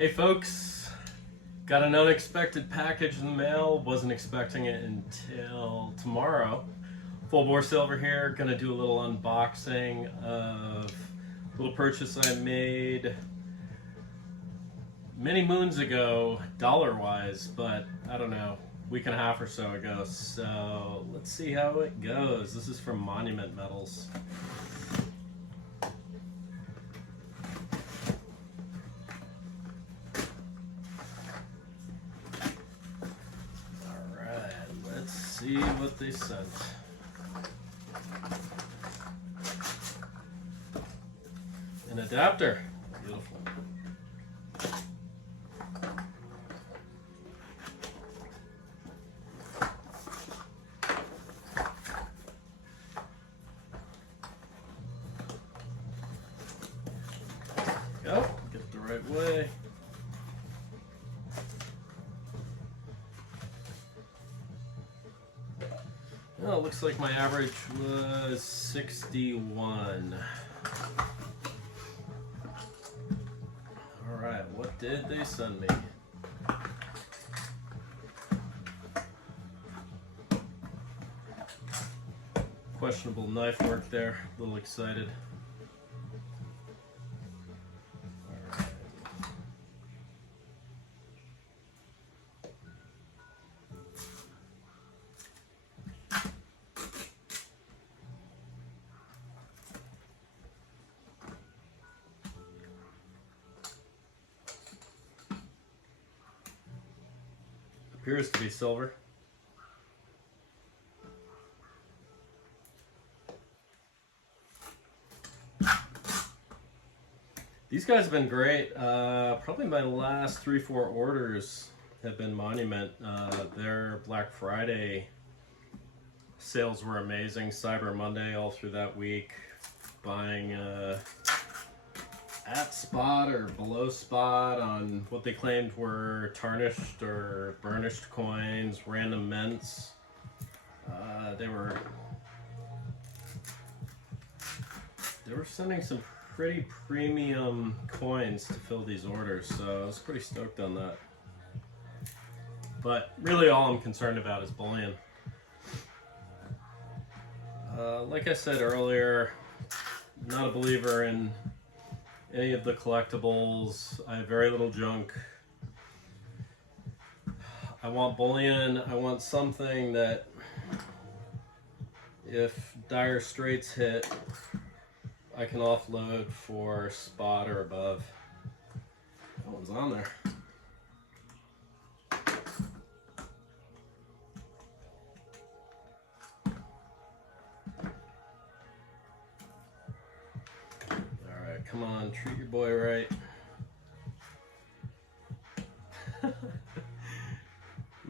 Hey folks, got an unexpected package in the mail. Wasn't expecting it until tomorrow. Full Bore Silver here, gonna do a little unboxing of a little purchase I made many moons ago, dollar-wise, but I don't know, week and a half or so ago. So let's see how it goes. This is from Monument Metals. See what they sent. An adapter. Beautiful. Go. Get it the right way. Well, it looks like my average was 61. Alright, what did they send me? Questionable knife work there, a little excited. Appears to be silver. These guys have been great. Probably my last 3-4 orders have been Monument. Their Black Friday sales were amazing. Cyber Monday all through that week. Buying at spot or below spot on what they claimed were tarnished or burnished coins, random mints. They were sending some pretty premium coins to fill these orders, so I was pretty stoked on that. But really all I'm concerned about is bullion. Like I said earlier, not a believer in any of the collectibles. I have very little junk. I want bullion. I want something that if dire straits hit, I can offload for spot or above. That one's on there. Come on, treat your boy right.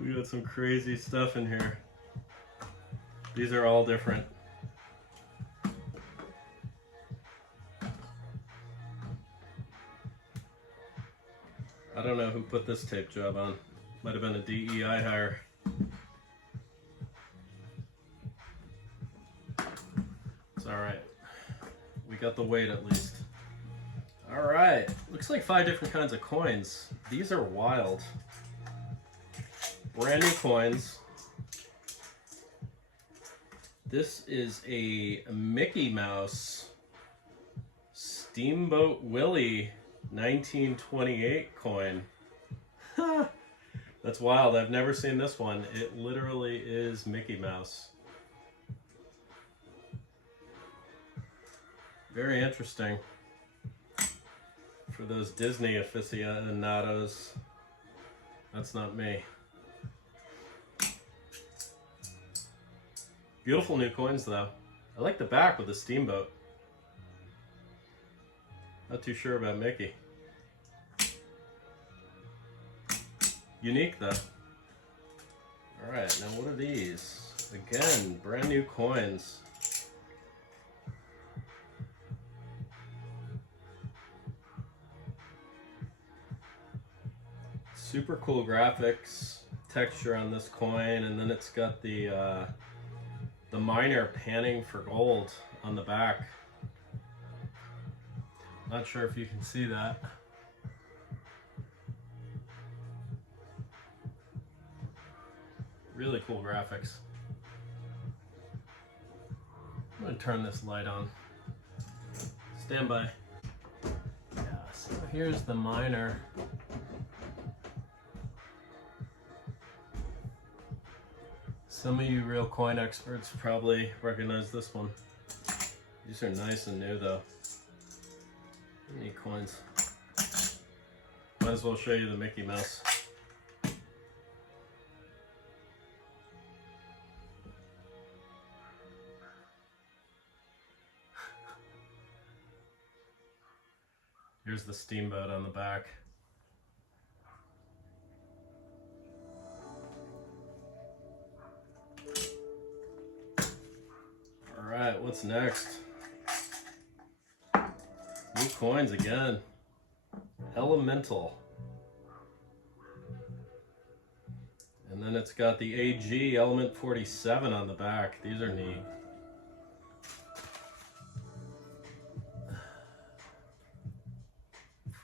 We got some crazy stuff in here. These are all different. I don't know who put this tape job on. Might have been a DEI hire. It's alright. We got the weight at least. Alright, looks like 5 different kinds of coins. These are wild. Brand new coins. This is a Mickey Mouse Steamboat Willie 1928 coin. That's wild. I've never seen this one. It literally is Mickey Mouse. Very interesting. For those Disney aficionados, that's not me. Beautiful new coins though. I like the back with the steamboat. Not too sure about Mickey. Unique though. Alright, now what are these? Again, brand new coins. Super cool graphics, texture on this coin, and then it's got the miner panning for gold on the back. Not sure if you can see that. Really cool graphics. I'm gonna turn this light on. Stand by. Yeah, so here's the miner. Some of you real coin experts probably recognize this one. These are nice and new though. Neat coins. Might as well show you the Mickey Mouse. Here's the steamboat on the back. Alright, what's next? New coins again. Elemental. And then it's got the AG Element 47 on the back. These are neat.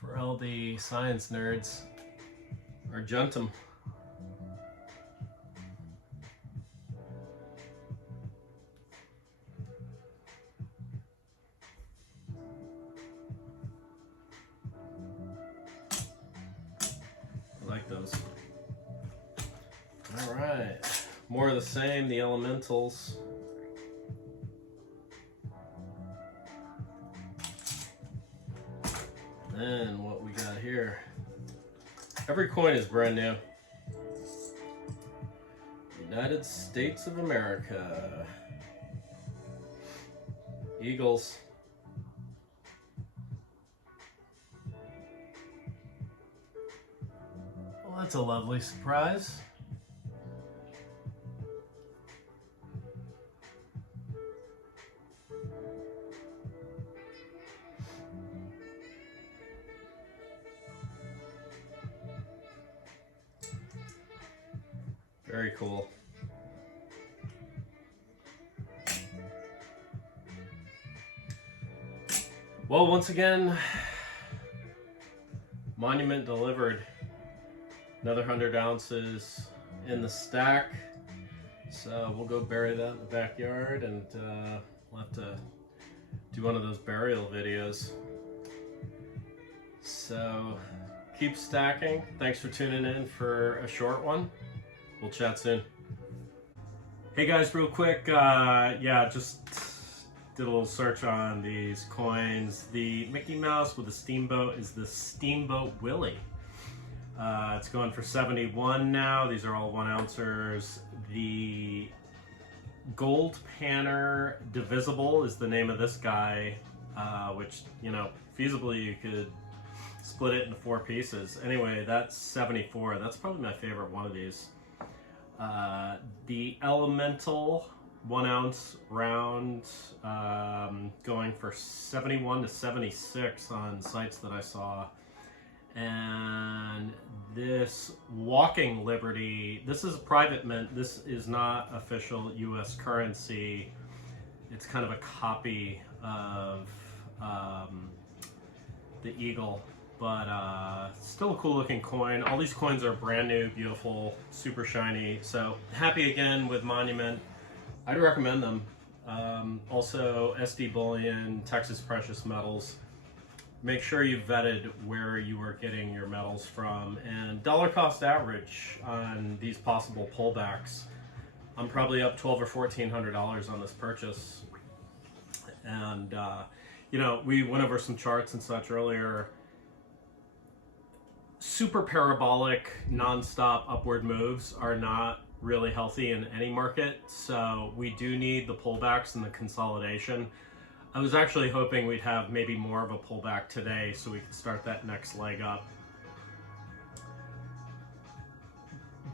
For all the science nerds, Argentum. I like those. All right, more of the same, the elementals. Then what we got here, every coin is brand new. United States of America. Eagles. Well, that's a lovely surprise. Very cool. Well, once again, Monument delivered. Another 100 ounces in the stack. So we'll go bury that in the backyard, and we'll have to do one of those burial videos. So keep stacking. Thanks for tuning in for a short one. We'll chat soon. Hey guys, real quick, yeah, just did a little search on these coins. The Mickey Mouse with the steamboat is the Steamboat Willie. It's going for 71 now. These are all 1 ouncers. The Gold Panner Divisible is the name of this guy, which, you know, feasibly you could split it into 4 pieces. Anyway, that's 74. That's probably my favorite one of these. The Elemental 1 ounce round, going for 71 to 76 on sites that I saw. And this Walking Liberty, this is a private mint. This is not official US currency. It's kind of a copy of the Eagle, but still a cool looking coin. All these coins are brand new, beautiful, super shiny. So happy again with Monument. I'd recommend them. Also SD Bullion, Texas Precious Metals. Make sure you vetted where you are getting your metals from, and dollar cost average on these possible pullbacks. I'm probably up $1,200 or $1,400 on this purchase. And you know, we went over some charts and such earlier. Super parabolic, non-stop upward moves are not really healthy in any market, so we do need the pullbacks and the consolidation. I was actually hoping we'd have maybe more of a pullback today so we could start that next leg up.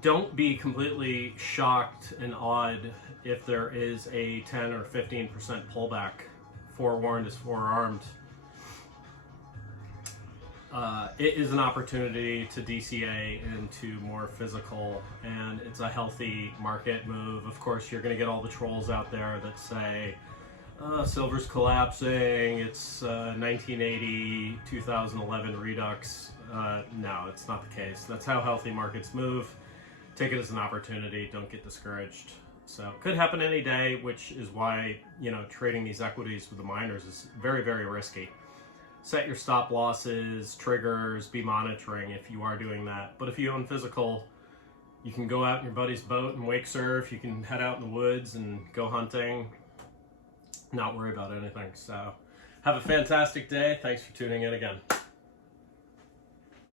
Don't be completely shocked and awed if there is a 10 or 15% pullback. Forewarned is forearmed. It is an opportunity to DCA into more physical, and it's a healthy market move. Of course, you're going to get all the trolls out there that say, silver's collapsing, it's 1980, 2011 redux. No, it's not the case. That's how healthy markets move. take it as an opportunity. Don't get discouraged. So it could happen any day, which is why, you know, trading these equities with the miners is very, very risky. Set your stop losses, triggers, be monitoring if you are doing that. But if you own physical, you can go out in your buddy's boat and wake surf. You can head out in the woods and go hunting, not worry about anything. So have a fantastic day. Thanks for tuning in again.